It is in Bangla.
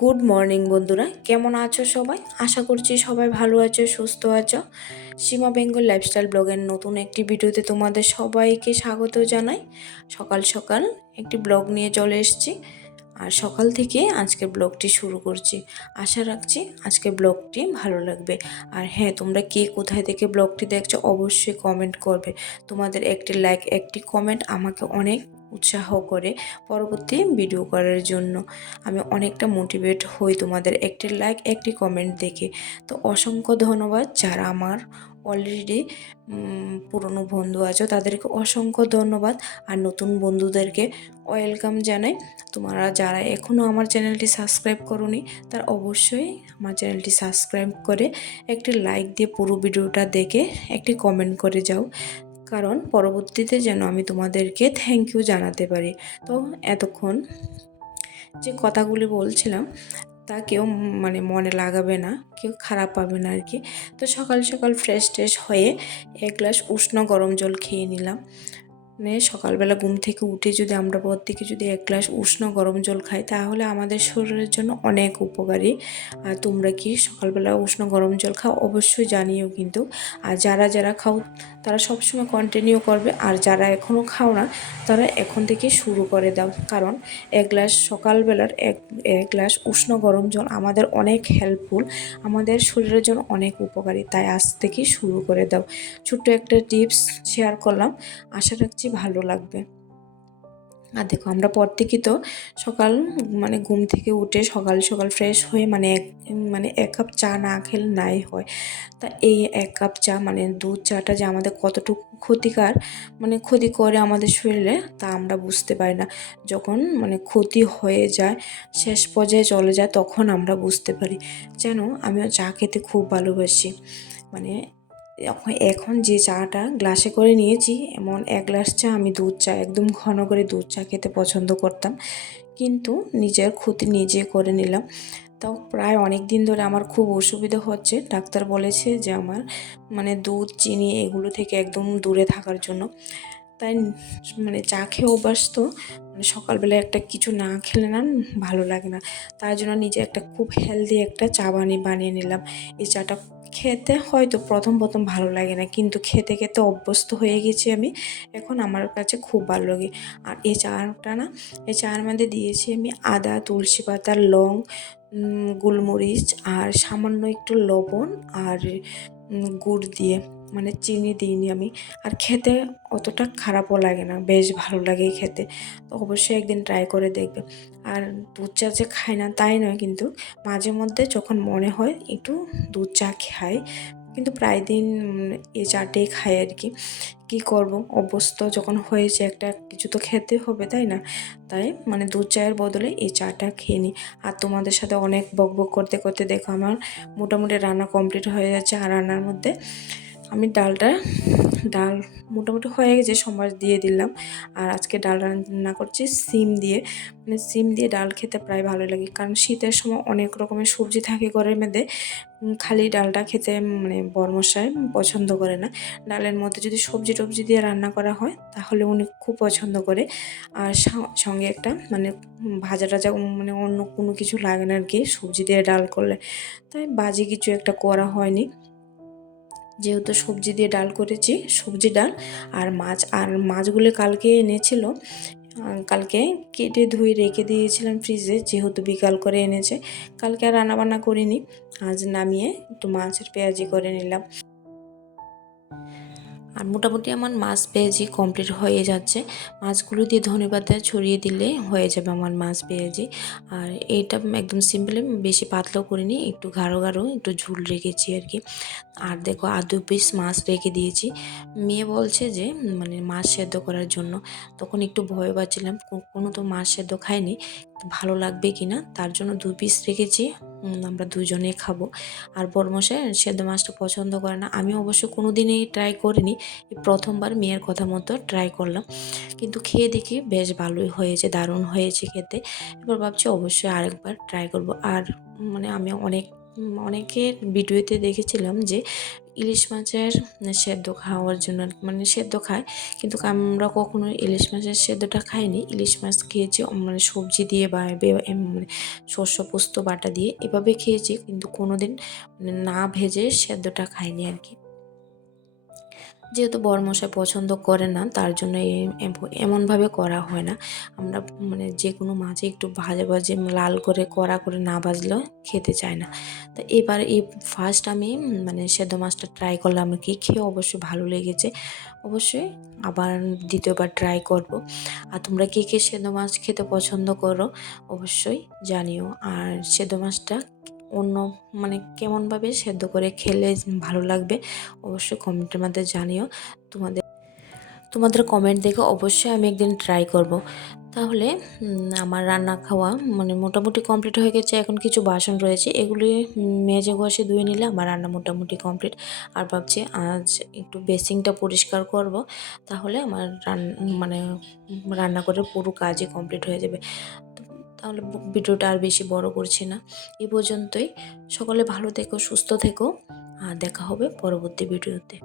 গুড মর্নিং বন্ধুরা, কেমন আছো সবাই? আশা করছি সবাই ভালো আছো, সুস্থ আছো। সীমা বেঙ্গল লাইফস্টাইল ব্লগের নতুন একটি ভিডিওতে তোমাদের সবাইকে স্বাগত জানাই। সকাল সকাল একটি ব্লগ নিয়ে চলে এসেছি, আর সকাল থেকে আজকের ব্লগটি শুরু করছি। আশা রাখছি আজকের ব্লগটি ভালো লাগবে। আর হ্যাঁ, তোমরা কে কোথায় থেকে ব্লগটি দেখছো অবশ্যই কমেন্ট করবে। তোমাদের একটি লাইক, একটি কমেন্ট আমাকে অনেক উৎসাহ করে পরবর্তী ভিডিও করার জন্য। আমি অনেকটা মোটিভেট হই তোমাদের একটি লাইক, একটি কমেন্ট দেখে। তো অসংখ্য ধন্যবাদ যারা আমার অলরেডি পুরনো বন্ধু আছো, তাদেরকে অসংখ্য ধন্যবাদ। আর নতুন বন্ধুদেরকে ওয়েলকাম জানাই। তোমরা যারা এখনও আমার চ্যানেলটি সাবস্ক্রাইব করোনি, তারা অবশ্যই আমার চ্যানেলটি সাবস্ক্রাইব করে একটি লাইক দিয়ে পুরো ভিডিওটা দেখে একটি কমেন্ট করে যাও, কারণ পরবর্তীতে যেন আমি তোমাদেরকে থ্যাংক ইউ জানাতে পারি। তো এতক্ষণ যে কথাগুলি বলছিলাম তা কেউ মনে লাগাবে না, কেউ খারাপ পাবে না আর কি। তো সকাল সকাল ফ্রেশ ট্রেশ হয়ে এক গ্লাস উষ্ণ গরম জল খেয়ে নিলাম। সকালবেলা ঘুম থেকে উঠে যদি আমরা প্রত্যেকে যদি এক গ্লাস উষ্ণ গরম জল খাই, তাহলে আমাদের শরীরের জন্য অনেক উপকারী। আর তোমরা কি সকালবেলা উষ্ণ গরম জল খাও? অবশ্যই জানিও কিন্তু। আর যারা যারা খাও তারা সবসময় কন্টিনিউ করবে, আর যারা এখনও খাও না তারা এখন থেকে শুরু করে দাও, কারণ এক গ্লাস সকালবেলার এক এক গ্লাস উষ্ণ গরম জল আমাদের অনেক হেল্পফুল, আমাদের শরীরের জন্য অনেক উপকারী। তাই আজ থেকেই শুরু করে দাও। ছোট্ট একটা টিপস শেয়ার করলাম, আশা রাখছি ভালো লাগবে। আর দেখো, আমরা প্রত্যেকেই তো সকাল ঘুম থেকে উঠে সকাল সকাল ফ্রেশ হয়ে এক কাপ চা না খেলে নাই হয়। তা এই এক কাপ চা দুধ চাটা যে আমাদের কতটুকু ক্ষতিকর, ক্ষতি করে আমাদের শরীরে, তা আমরা বুঝতে পারি না। যখন ক্ষতি হয়ে যায়, শেষ পর্যায়ে চলে যায়, তখন আমরা বুঝতে পারি। যেন আমিও চা খেতে খুব ভালোবাসি। এখন যে চাটা গ্লাসে করে নিয়েছি, এমন এক গ্লাস চা আমি দুধ চা, একদম ঘন করে দুধ চা খেতে পছন্দ করতাম, কিন্তু নিজের ক্ষতি নিজে করে নিলাম। তাও প্রায় অনেক দিন ধরে আমার খুব অসুবিধা হচ্ছে। ডাক্তার বলেছে যে আমার দুধ, চিনি এগুলো থেকে একদম দূরে থাকার জন্য। তাই চা খেয়ে অভ্যাস তো, সকালবেলা একটা কিছু না খেলে না ভালো লাগে না। তার জন্য নিজে একটা খুব হেলদি একটা চা বানিয়ে নিলাম। এই চাটা খেতে হয়তো প্রথম প্রথম ভালো লাগে না, কিন্তু খেতে খেতে অভ্যস্ত হয়ে গেছি আমি। এখন আমার কাছে খুব ভালো লাগে। আর এই চাটা না, এই চায়ের মধ্যে দিয়েছি আমি আদা, তুলসী পাতা, লং, গোলমরিচ আর সামান্য একটু লবণ আর গুড় দিয়ে, চিনি দিইনি আমি। আর খেতে অতটা খারাপও লাগে না, বেশ ভালো লাগে খেতে। তো অবশ্যই একদিন ট্রাই করে দেখবে। আর দুধ চা যে খাই না তাই নয়, কিন্তু মাঝে মধ্যে যখন মনে হয় একটু দুধ চা খাই, কিন্তু প্রায় দিন এই চাটাই খাই আর কি। কী করবো, অভ্যস্ত যখন হয়েছে একটা কিছু তো খেতে হবে, তাই না? তাই দুধ চায়ের বদলে এই চাটা খেয়ে নিই। আর তোমাদের সাথে অনেক বকবক করতে করতে দেখো আমার মোটামুটি রান্না কমপ্লিট হয়ে যাচ্ছে। আর রান্নার মধ্যে আমি ডাল মোটামুটি হয়ে গেছে, সোমবার দিয়ে দিলাম। আর আজকে ডাল রান্না করছি সিম দিয়ে। সিম দিয়ে ডাল খেতে প্রায় ভালো লাগে, কারণ শীতের সময় অনেক রকমের সবজি থাকে ঘরের মধ্যে। খালি ডালটা খেতে বরমশাই পছন্দ করে না। ডালের মধ্যে যদি সবজি টবজি দিয়ে রান্না করা হয়, তাহলে উনি খুব পছন্দ করে। আর সঙ্গে একটা ভাজা টাজা অন্য কোনো কিছু লাগে না আর কি, সবজি দিয়ে ডাল করলে। তাই বাজে কিছু একটা করা হয়নি, যেহেতু সবজি দিয়ে ডাল করেছি, সবজি ডাল আর মাছগুলো কালকে এনেছিল। কালকে কেটে ধুয়ে রেখে দিয়েছিলাম ফ্রিজে, যেহেতু বিকাল করে এনেছে। কালকে আর রান্নাবান্না করিনি, আজ নামিয়ে একটু মাছের পেঁয়াজি করে নিলাম। আর মোটামুটি আমার মাছ পেঁয়াজি কমপ্লিট হয়ে যাচ্ছে। মাছগুলো দিয়ে ধনেপাতা ছড়িয়ে দিলে হয়ে যাবে আমার মাছ পেঁয়াজি। আর এইটা একদম সিম্পলি, বেশি পাতলাও করিনি, একটু গাঢ় গাঢ় একটু ঝোল রেখেছি আর কি। আর দেখো, আর 2 পিস মাছ রেখে দিয়েছি। মেয়ে বলছে যে মাছ সেদ্ধ করার জন্য, তখন একটু ভয় পাচ্ছিলাম, কোনো তো মাছ সেদ্ধ খাইনি, ভালো লাগবে কি না, তার জন্য 2 পিস রেখেছি। আমরা দুজনেই খাবো। আর বড়মশাই সেদ্ধ মাছটা পছন্দ করে না। আমি অবশ্য কোনো দিনই ট্রাই করিনি, এই প্রথমবার মেয়ের কথা মতো ট্রাই করলাম, কিন্তু খেয়ে দেখি বেশ ভালোই হয়েছে, দারুণ হয়েছে খেতে। এবার ভাবছি অবশ্যই আরেকবার ট্রাই করব। আর আমি অনেকের ভিডিওতে দেখেছিলাম যে ইলিশ মাছের সেদ্ধ খাওয়ার জন্য মানে সেদ্ধ খায়, কিন্তু আমরা কখনো ইলিশ মাছের সেদ্ধটা খাইনি। ইলিশ মাছ খেয়েছি মানে সবজি দিয়ে বা মানে শস্য পোস্ত বাটা দিয়ে এভাবে খেয়েছি, কিন্তু কোনোদিন মানে না ভেজে সেদ্ধটা খাইনি আর কি। যেহেতু বরমশাই পছন্দ করে না, তার জন্য এমনভাবে করা হয় না। আমরা মানে যে কোনো মাছে একটু ভাজা ভাজে লাল করে কড়া করে না ভাজলেও খেতে চায় না। তো এবার এই ফার্স্ট আমি মানে সেদ্ধ মাছটা ট্রাই করলাম আর কি, খেয়ে অবশ্যই ভালো লেগেছে। অবশ্যই আবার দ্বিতীয়বার ট্রাই করব। আর তোমরা কে কে সেদ্ধ মাছ খেতে পছন্দ করো অবশ্যই জানিও। আর সেদ্ধ মাছটা অন্য মানে কেমনভাবে সেদ্ধ করে খেলে ভালো লাগবে অবশ্যই কমেন্টের মধ্যে জানিও। তোমাদের তোমাদের কমেন্ট দেখে অবশ্যই আমি একদিন ট্রাই করব। তাহলে আমার রান্না খাওয়া মানে মোটামুটি কমপ্লিট হয়ে গেছে। এখন কিছু বাসন রয়েছে, এগুলি মেজে ঘষে ধুয়ে নিলে আমার রান্না মোটামুটি কমপ্লিট। আর ভাবছি আজ একটু বেসিনটা পরিষ্কার করব, তাহলে আমার মানে রান্না করে পুরো কাজই কমপ্লিট হয়ে যাবে। তাহলে ভিডিওটা আর বেশি বড় করছি না, এই পর্যন্তই। সকলে ভালো থেকো, সুস্থ থেকো, আর দেখা হবে পরবর্তী ভিডিওতে।